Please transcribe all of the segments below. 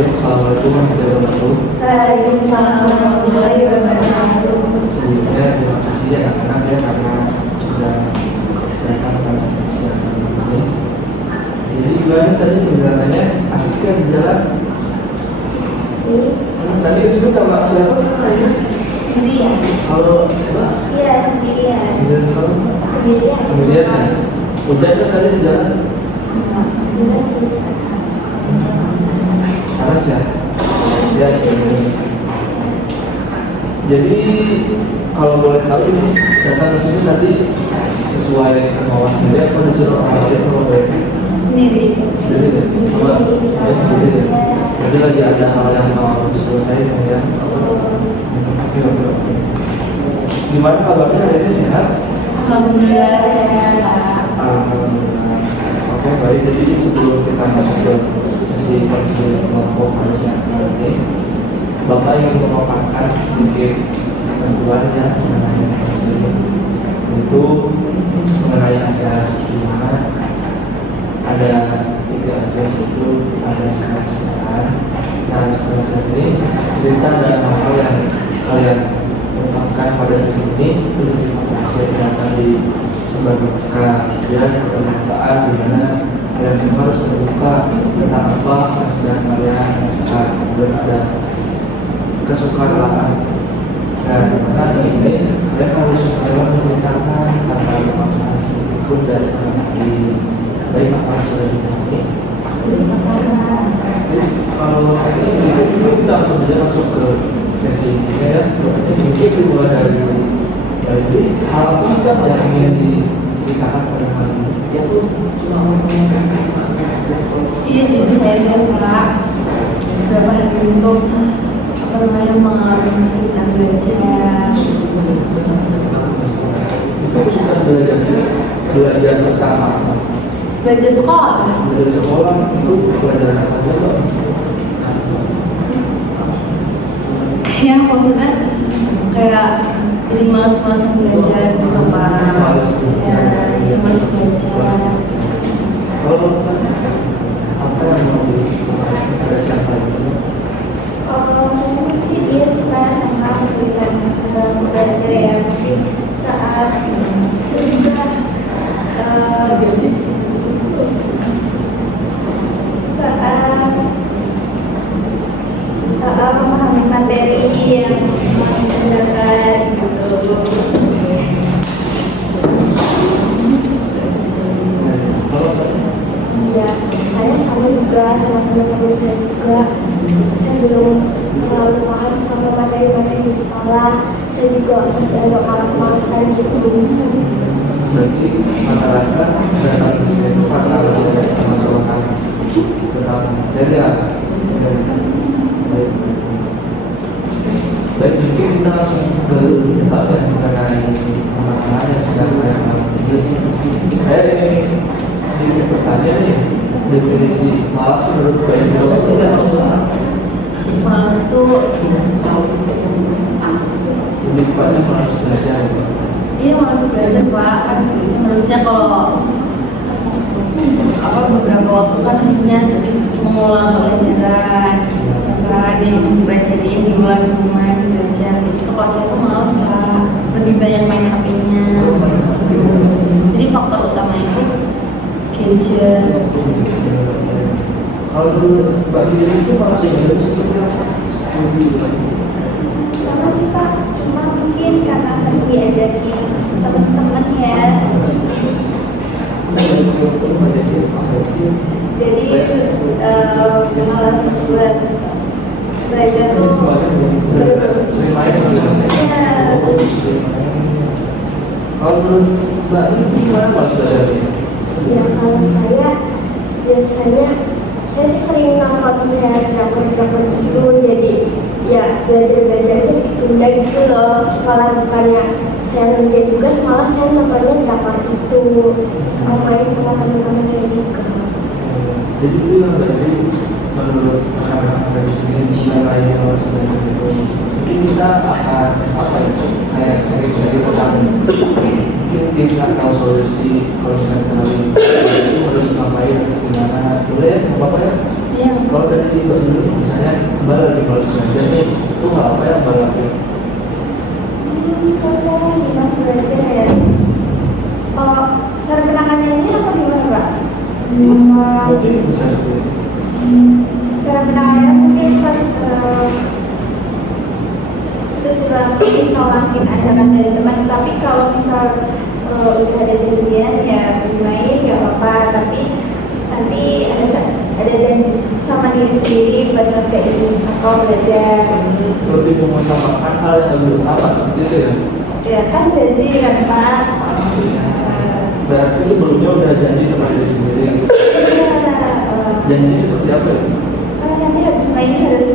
Assalamualaikum warahmatullahi wabarakatuh. Waalaikumsalam warahmatullahi wabarakatuh. Sebelumnya terima kasih ya anak-anak ya karena sudah datang pada siang ini. Jadi gimana tadi perjalanannya? Asik kan berjalan? Asik. Tadi sudah sama siapa? Sendirian. Kalau Mbak? Iya, sendirian. Sendirian kalau? Sendirian. Sendirian ya? Hujan kan tadi di jalan? Enggak sih, panas. Panas ya? Ya, jadi kalau boleh tahu ini datang ke sini tadi sesuai kemauan sendiri apa disuruh orang lain kalau boleh? Sendiri. Sendiri ya? Coba saya sendiri ya? Jadi lagi ada hal yang mau diselesaikan ya? Oke. Gimana kabarnya hari ini sehat? Alhamdulillah sehat, Pak. Oke baik, jadi sebelum kita masuk ke sesi konseling kelompok pada siang ini, Bapak ingin memaparkan sedikit bantuannya mengenai konseling, itu mengenai acara sebelumnya ada 3 acara itu ada sekarang. Nah sekarang ini cerita dan hal yang kalian ungkapkan pada sesi ini itu disebut saya tadi sebagai sekalian permintaan di mana kalian semua harus terbuka tentang apa yang sedang kalian rasakan, kemudian ada kesukaraan dan pada atas ini kalian harus rela menceritakan tanpa ada paksaan sedikit pun dari kami. Baik, apa yang sudah dimulai? Jadi kalau kita langsung saja masuk ke sesi ini ya. Mungkin dimulai dari hal apa yang ingin diceritakan pada hari ini? Ya tuh cuma Iya, jadi saya Pak beberapa hari untuk mengalami kesulitan belajar. Itu sudah belajar tentang apa? Belajar sekolah. Dari sekolah itu pelajaran apa aja Pak? Ya maksudnya kayak jadi malas-malasan belajar gitu Pak. Ya malas belajar. Kalau apa yang mau diperhatikan pada siapa itu? Saya mungkin dia suka sama kesulitan belajar ya, mungkin saat juga saat memahami materi yang dikerjakan gitu. Iya, saya sama juga sama teman-teman saya juga. Saya belum terlalu paham sama materi-materi di sekolah. Saya juga masih agak malas-malasan gitu. Berarti rata-rata datang ke sini itu karena ada permasalahan tentang materi ya. Baik, mungkin kita langsung ke hal yang mengenai permasalahan yang sedang kalian alami. Saya ingin sedikit bertanya nih, definisi malas menurut Bapak itu apa? Malas tuh Lebih tepatnya malas belajar. iya malas belajar Pak. Kan harusnya kalau beberapa waktu kan harusnya mengulang pelajaran ya Pak, yang dipelajarin diulang di rumah belajar gitu. Kalau saya tuh malas Pak, lebih banyak main HP-nya. Jadi faktor utama itu gadget. Kalau dulu Mbak Diri itu malas belajar itu seperti apa? Sama sih Pak, cuma mungkin karena sering diajakin teman-teman ya, jadi malas buat belajar tuh Sering main ya. Kalau menurut Mbak Diri gimana malas belajar? Ya kalau saya biasanya saya tuh sering nonton kayak drakor gitu, jadi ya belajar itu ditunda gitu loh. Malah bukannya saya ngerjain tugas, malah saya nontonnya drakor itu, sama main sama teman-teman saya juga. Jadi itu yang dari menurut anak-anak materi sendiri mengenai kelas belajar itu. Mungkin kita akan apa ya, kayak sering-sering tentang mungkin kita tahu solusi kalau misalnya itu harus ngapain, harus gimana. Boleh ya, nggak apa-apa ya? Iya. Kalau dari tiba dulu, misalnya Mbak lagi kelas belajar nih, itu nggak apa ya Mbak lakuin? Kalau saya di kelas belajar ya, kalau cara penanganannya ini apa gimana Pak? Mungkin bisa seperti itu. Cara penanganannya mungkin pas itu sudah nolakin ajakan dari teman, tapi kalau misal udah ada janjian ya main ya apa, tapi nanti ada janji sama diri sendiri buat ngerjain atau belajar terus. Lebih mengutamakan hal yang lebih utama seperti itu ya. Ya kan janji kan Pak. Berarti sebelumnya udah janji sama diri sendiri. Janjinya seperti apa ya? Nanti habis main harus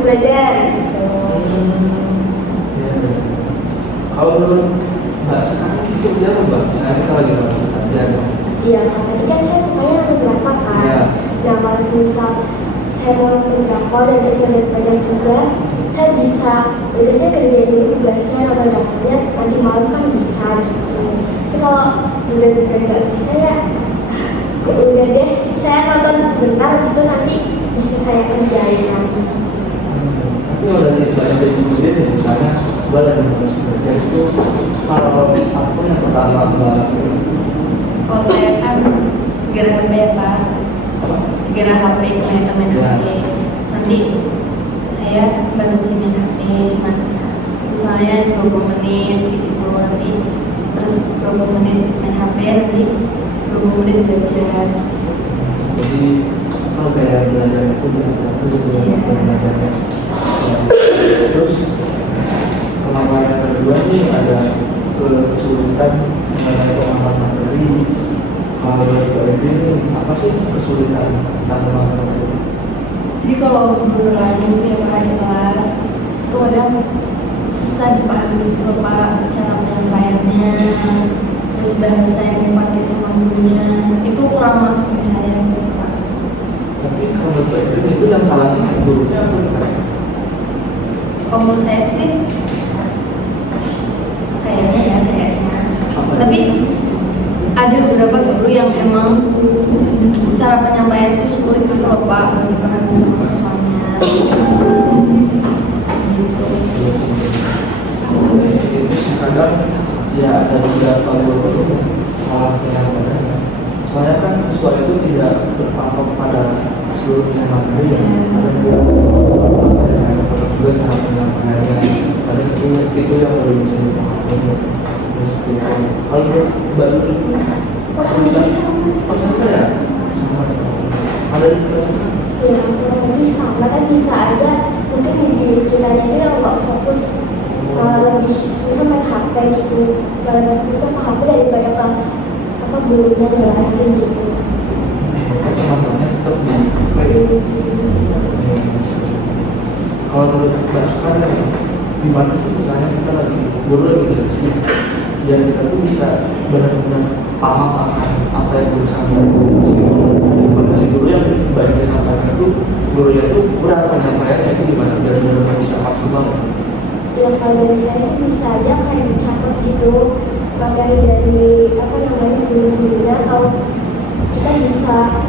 belajar gitu. Ya. Kalau menurut Mbak sekarang itu seperti apa Mbak? Misalnya kita lagi masuk kajian. Iya, tadi kan saya sukanya ada berapa kan? Ya. Nah, kalau misal saya mau nonton drakor dan ada banyak tugas, saya bisa udah deh kerjain dulu tugasnya atau drakornya, nanti malam kan bisa gitu. Tapi kalau benar-benar nggak bisa ya, udah deh saya nonton sebentar, habis itu nanti bisa saya kerjain lagi. Tapi kalau dari Mbak Ida sendiri, misalnya Mbak lagi masuk kerja itu, kalau apa yang pertama Mbak lakuin? Kalau saya kan gara HP ya Pak, gara HP kebanyakan main Ya. HP. Nanti saya batasi main HP cuma misalnya 20 menit gitu, nanti terus 20 menit main HP, nanti 20 menit belajar. Jadi kalau kayak belajar itu benar-benar gitu ya, belajarnya. Terus kenapa yang kedua nih ada kesulitan mengenai pemahaman materi? Kalau dari Mbak Ida ini apa sih kesulitan tentang pemahaman materi? Jadi kalau guru lain itu yang Pak di kelas itu kadang susah dipahami gitu loh Pak, cara penyampaiannya, terus bahasa yang dipakai sama gurunya itu kurang masuk di saya gitu Pak. Tapi kalau menurut Mbak Ida itu yang salahnya gurunya apa bukan? Kalau menurut saya sih kayaknya ya kayaknya, tapi ada beberapa guru yang emang cara penyampaian itu sulit gitu loh Pak untuk dipahami sama siswanya gitu. Itu kadang ya ada beberapa guru yang salah penyampaian. Soalnya kan siswa itu tidak berpatok pada seluruhnya materi ya. Kadang juga juga cara penyampaiannya. Kadang itu yang perlu bisa dipahami. Kalau Mbak Yuli itu kesulitan sama ya? Sama. Ada di kelas itu? Ya, lebih sama kan bisa aja. Mungkin di kitanya itu yang nggak fokus, lebih susah main HP gitu, lebih fokus sama HP daripada apa gurunya jelasin gitu. Contohnya tetap di kalau menurut Mbak sekarang gimana sih misalnya kita lagi guru lagi jelasin biar kita tuh bisa benar-benar paham akan apa yang guru sampaikan. Meskipun si guru yang baik disampaikan itu gurunya itu kurang penyampaiannya itu gimana biar benar-benar bisa maksimal. Ya kalau dari saya sih bisa aja kayak dicatat gitu materi dari apa namanya guru-gurunya, kalau kita bisa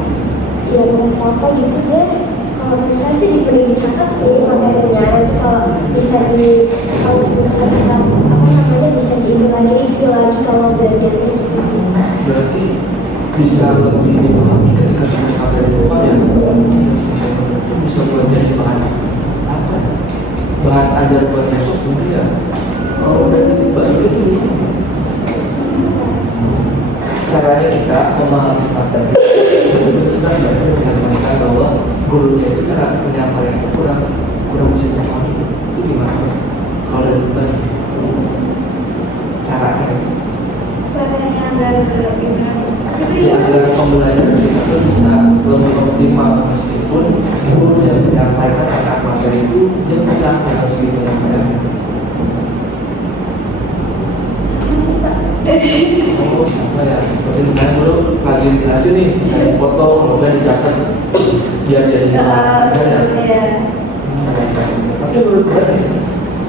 ya foto gitu deh. Kalau menurut saya sih diberi dicatat sih materinya, nanti kalau bisa kalau bisa kita apa namanya bisa diingat lagi, review lagi kalau belajarnya gitu sih. Berarti bisa lebih dipahami ketika sudah sampai di rumah ya. Itu bisa menjadi bahan apa ya? Bahan ajar buat besok sendiri ya. Kalau dari Mbak itu caranya kita memahami materi. Kita tidak menyampaikan bahwa gurunya itu cara penyampaian itu kurang bisa dipahami. Itu gimana? Kalau dari Mbak caranya? Caranya benar-benar itu Ya, agar pembelajaran kita itu bisa lebih optimal meskipun guru yang menyampaikan kata materi itu dia punya harus menyampaikan. sama sih Pak. Oh sama ya, seperti misalnya dulu lagi jelasin nih bisa dipoto kalau nggak dicatat biar jadi ya.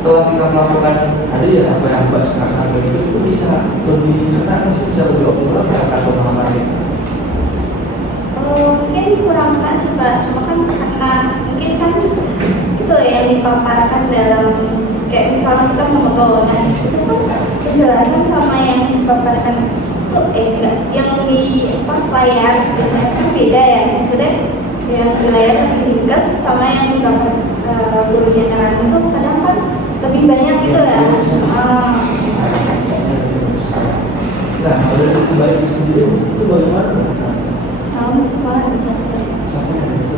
setelah kita melakukan tadi ya apa yang Mbak sekarang itu bisa lebih kena sih, bisa lebih optimal nggak akan pemahamannya? Mungkin kurang pas sih Pak, cuma kan karena mungkin kan itu yang dipaparkan dalam kayak misalnya kita foto, nah itu kan penjelasan sama yang dipaparkan itu enggak yang di apa layar itu beda ya, maksudnya yang di layar yang digas sama yang dipaparkan gurunya terang itu kadang kan lebih banyak gitu ya. Nah, kalau dari Mbak Ibu sendiri itu bagaimana? Sama sih Pak, dicatat. Sampai ada itu.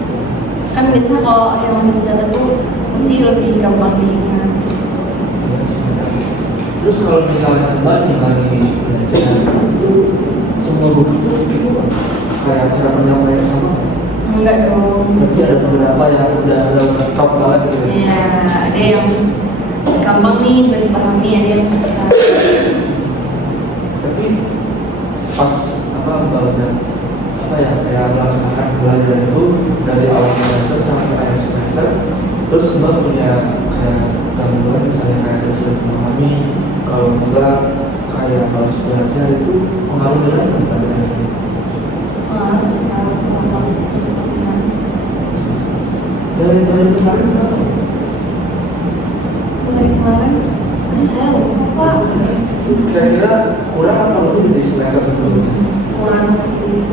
Kan biasa kalau yang dicatat tuh mesti lebih gampang diingat gitu. Terus kalau misalnya Mbak yang lagi belajar itu semua buku itu kayak cara penyampaian sama? Enggak dong. Berarti ada beberapa yang udah top banget gitu. Iya, ada yang gampang nih buat dipahami, ada yang susah. Tapi pas apa Mbak udah apa ya kayak melaksanakan belajar itu dari awal semester sampai akhir semester, terus Mbak punya kayak gangguan misalnya kayak terus memahami, kalau enggak kayak pas belajar itu pengaruh nilai pada ini. Harus tahu terus-terusan. Dari kemarin berapa? Mulai kemarin, aduh saya lupa Pak. Kira-kira kurang apa lebih dari semester sebelumnya? Kurang sih.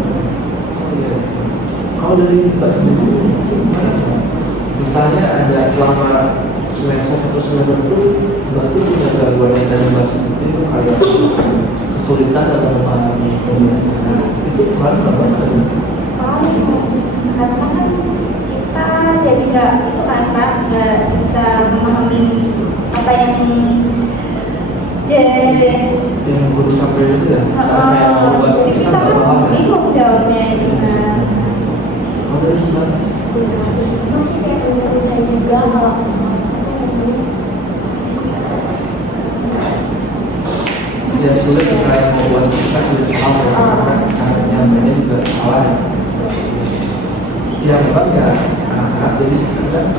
Oh iya. Kalau dari Mbak sendiri, misalnya ada selama semester atau semester itu Mbak tuh punya gangguan yang dari Mbak sendiri itu kayak kesulitan dalam memahami pembelajaran itu harus apa? Karena kan kita jadi nggak itu kan Pak, nggak bisa memahami apa yang jadi Yang guru sampai itu ya, kayak mau bahas jadi kita kita nggak paham kan ya. bingung jawabnya itu kan. Kalau dari Mbak, Masih kayak teman-teman saya juga kalau ya sulit misalnya mau bahas kita sulit paham ya, karena cara penyampaiannya juga salah ya. Ya Mbak ya anak-anak jadi kadang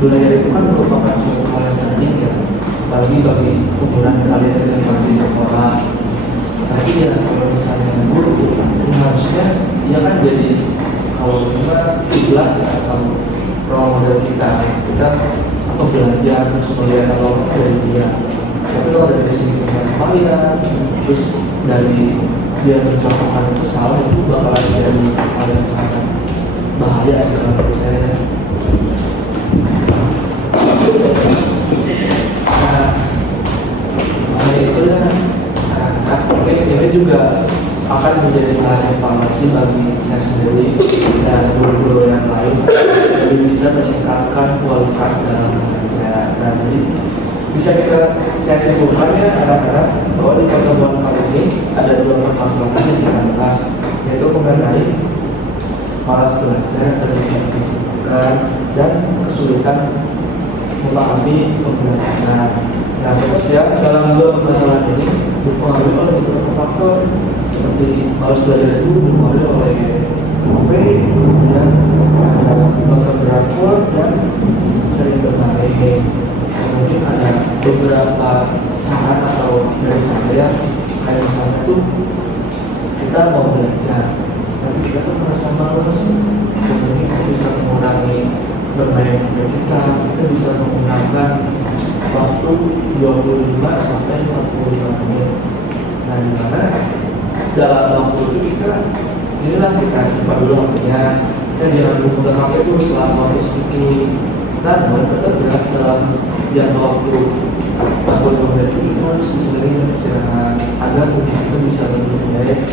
belajar itu kan merupakan suatu hal yang penting ya bagi hubungan kalian dengan pasti sekolah. Tapi ya kalau misalnya guru ini harusnya dia kan jadi kalau kita islah ya atau role model kita apa belajar terus melihat kalau dari dia. Tapi kalau dari segi kalian terus dari dia mencontohkan itu salah itu bakalan jadi hal yang sangat bahaya sih menurut saya. Nah, itu ya ini juga akan menjadi bahan evaluasi bagi saya sendiri dan guru-guru yang lain lebih bisa meningkatkan kualitas dalam belajar. Dan jadi bisa saya simpulkan ya anak-anak bahwa di pertemuan kali ini ada dua permasalahan yang kita bahas, yaitu mengenai malas belajar dan kesulitan memahami pembelajaran. Nah, terus ya dalam dua permasalahan ini dipengaruhi oleh beberapa faktor seperti malas belajar itu dipengaruhi oleh HP, kemudian ada bakal berakor dan sering bermain. Kemudian ada beberapa saran atau dari saya kayak misalnya tuh kita mau belajar tapi kita tuh merasa malas, kemudian kita bisa mengurangi bermain kita bisa menggunakan waktu 25 sampai 45 menit. Nah, di mana dalam waktu itu inilah kita simpan dulu HP-nya, kita jangan menggunakan HP itu selama waktu segitu. Namun tetap berat dalam jangka waktu 45 menit itu kita harus sering beristirahat agar tubuh kita bisa lebih rileks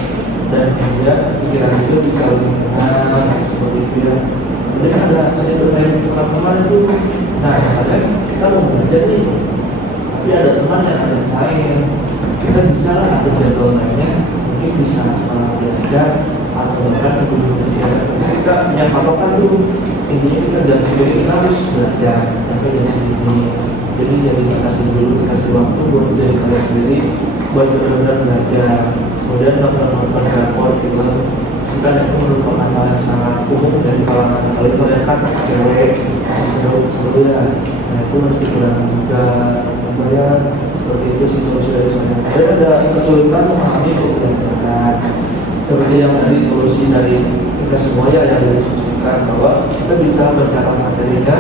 dan juga pikiran kita bisa lebih tenang seperti itu ya. Kemudian ada saya bermain sama teman itu, nah misalnya kita mau belajar nih, tapi ada teman yang ada yang lain, kita bisa lah atur jadwal mainnya, mungkin bisa setelah belajar atau bahkan sebelum belajar. Kita punya patokan tuh, intinya kita jam segini kita harus belajar sampai jam segini. Jadi kita kasih waktu buat dari kalian sendiri buat benar-benar belajar. Kemudian nonton drakor film Sebenarnya itu merupakan hal yang sangat umum dari kalangan kalian kebanyakan cewek masih seru ya. Nah itu harus dikurangi juga supaya seperti itu sih solusi dari saya. Dan ada kesulitan memahami pembelajaran seperti yang tadi solusi dari kita semuanya yang didiskusikan bahwa kita bisa mencatat materinya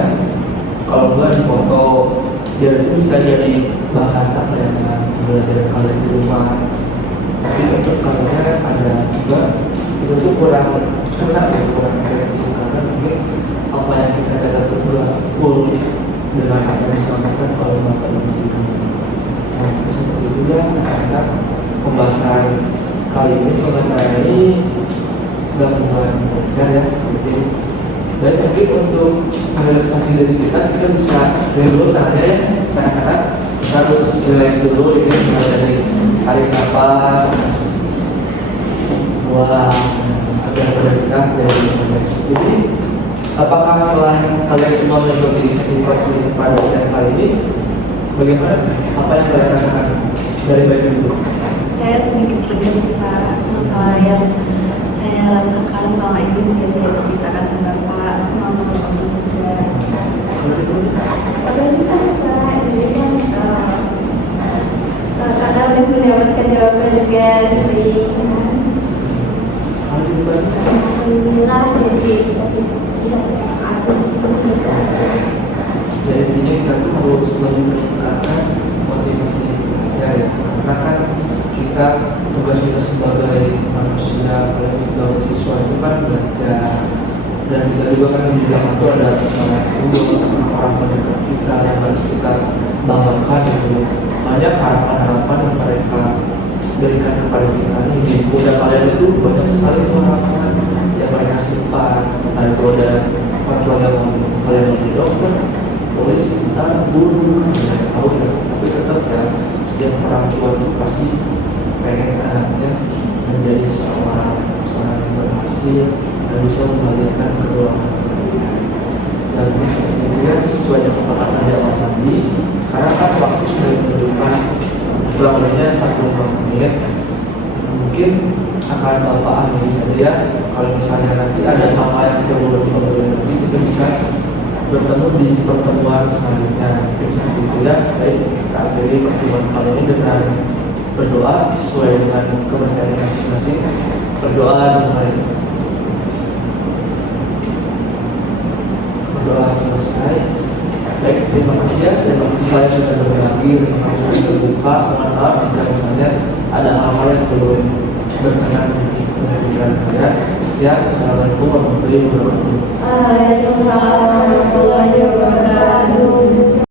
kalau enggak di foto biar itu bisa jadi bahan apa ya belajar kalian di rumah. Tapi untuk kalian ada juga itu tuh kurang kena ya, kurang kreatif karena mungkin apa yang kita catat itu udah full dengan apa yang disampaikan kalau bapak ibu guru. Nah seperti itu ya karena pembahasan kali ini mengenai gabungan belajar ya seperti itu. Dan mungkin untuk realisasi dari kita bisa dari dulu tanya ya kadang-kadang kita harus relax dulu ini mulai dari tarik nafas. Wah, agar kita dari relax. Jadi apakah setelah kalian semua mengikuti sesi coaching pada sesi kali ini, bagaimana apa yang kalian rasakan dari baik dulu? Saya sedikit lega sih Pak, masalah yang saya rasakan selama ini sudah saya ceritakan ke Bapak, semua teman-teman juga. Ada juga sih Kak, jadi kan Kakak udah mendapatkan jawaban juga sering. Alhamdulillah jadi kita bisa fokus kita aja. Jadi intinya kita tuh harus lebih meningkatkan motivasi belajar ya, karena kan kita tugas kita sebagai manusia, sebagai siswa itu kan belajar. Dan kita juga kan di belakang itu ada orang pendekat kita yang harus kita banggakan gitu. Banyak harapan-harapan yang mereka berikan kepada kita ini. Udah kalian itu banyak sekali harapan yang mereka simpan. Entah itu ada orang tua yang mau kalian menjadi dokter, polisi, tentara, guru, tidak tahu ya. Tapi tetap ya setiap orang tua itu pasti pengen anaknya menjadi seorang yang berhasil dan bisa mengalirkan kedua dan seperti itu ya sesuai kesepakatan di awal tadi. Sekarang kan waktu sudah menunjukkan kurang lebihnya 45 menit. Mungkin akan Bapak akhiri saja. Kalau misalnya nanti ada hal-hal yang kita boleh diobrolin nanti kita bisa bertemu di pertemuan selanjutnya. Seperti itu ya. Baik, kita akhiri pertemuan kali ini dengan berdoa sesuai dengan kepercayaan masing-masing. Berdoa dimulai. Berdoa selesai. Baik, terima kasih ya. Terima kasih kalian sudah berbagi, terima kasih sudah terbuka. Mohon maaf jika misalnya ada hal-hal yang belum berkenan di pikiran kalian. Sekian, assalamualaikum warahmatullahi wabarakatuh. Waalaikumsalam warahmatullahi wabarakatuh.